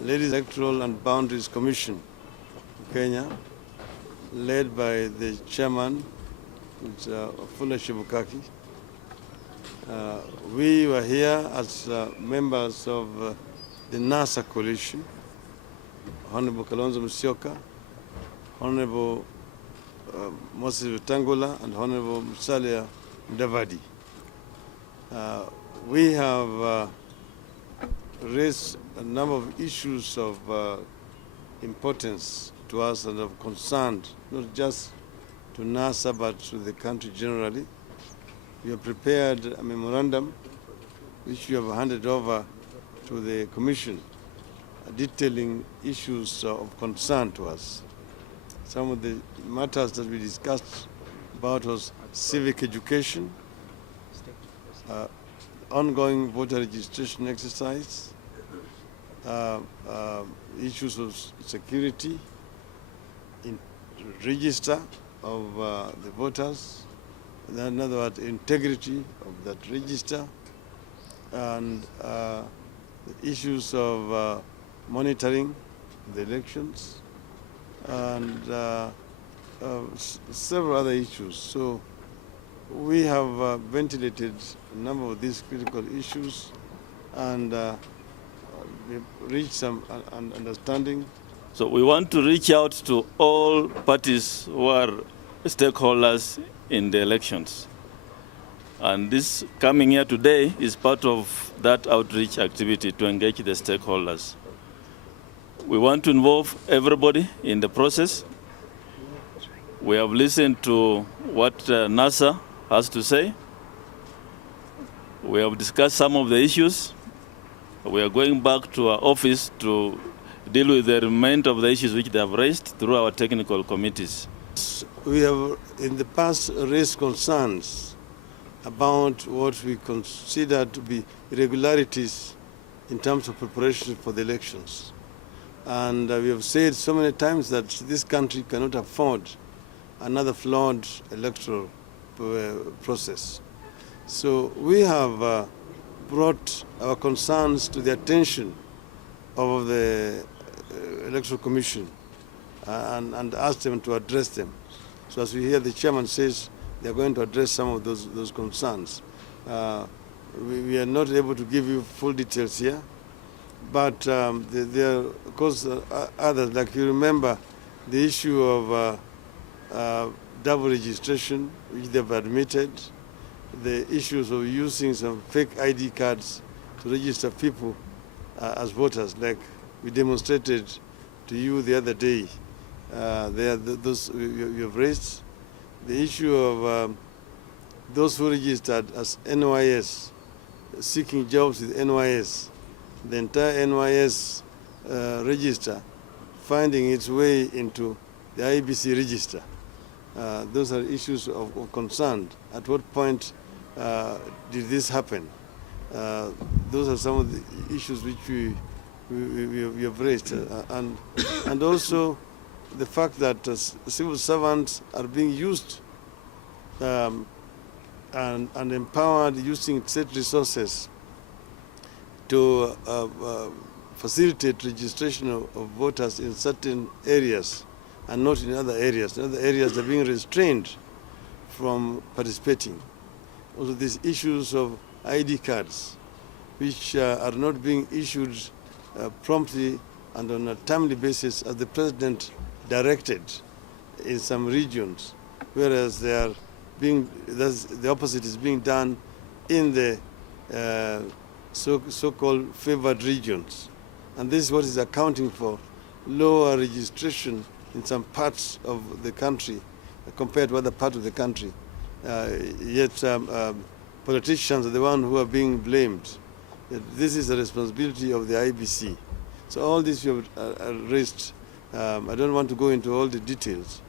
Ladies Electoral and Boundaries Commission, Kenya, led by the chairman, Fula Shibukaki. We were here as members of the NASA coalition, Honorable Kalonzo Musyoka, Honorable Moses Wetangula, and Honorable Musalia Mudavadi. We have raised a number of issues of importance to us and of concern, not just to NASA, but to the country generally. We have prepared a memorandum which we have handed over to the Commission, detailing issues of concern to us. Some of the matters that we discussed about was civic education, ongoing voter registration exercise, issues of security, register of the voters, in other words, integrity of that register, and the issues of monitoring the elections, and several other issues. So we have ventilated a number of these critical issues, and we've reached some understanding. So we want to reach out to all parties who are stakeholders in the elections. And this coming here today is part of that outreach activity to engage the stakeholders. We want to involve everybody in the process. We have listened to what NASA has to say. We have discussed some of the issues. We are going back to our office to deal with the remainder of the issues which they have raised through our technical committees. We have in the past raised concerns about what we consider to be irregularities in terms of preparation for the elections. And we have said so many times that this country cannot afford another flawed electoral process. So we have brought our concerns to the attention of the Electoral Commission and asked them to address them. So as we hear the chairman says, they are going to address some of those concerns. We are not able to give you full details here, but there are, of course, others. Like you remember, the issue of double registration, which they have admitted, the issues of using some fake ID cards to register people as voters, like we demonstrated to you the other day. Those you have raised. The issue of those who registered as NYS, seeking jobs with NYS, the entire NYS register finding its way into the IEBC register. Those are issues of concern. At what point did this happen? Those are some of the issues which we have raised. And also the fact that civil servants are being used and empowered using state resources to facilitate registration of voters in certain areas and not in other areas. In other areas, they're being restrained from participating. Also, these issues of ID cards, which are not being issued promptly and on a timely basis as the president directed in some regions, whereas they are the opposite is being done in the so-called favored regions. And this is what is accounting for lower registration in some parts of the country compared to other parts of the country. Yet politicians are the ones who are being blamed. This is the responsibility of the IEBC. So all this we have raised. I don't want to go into all the details,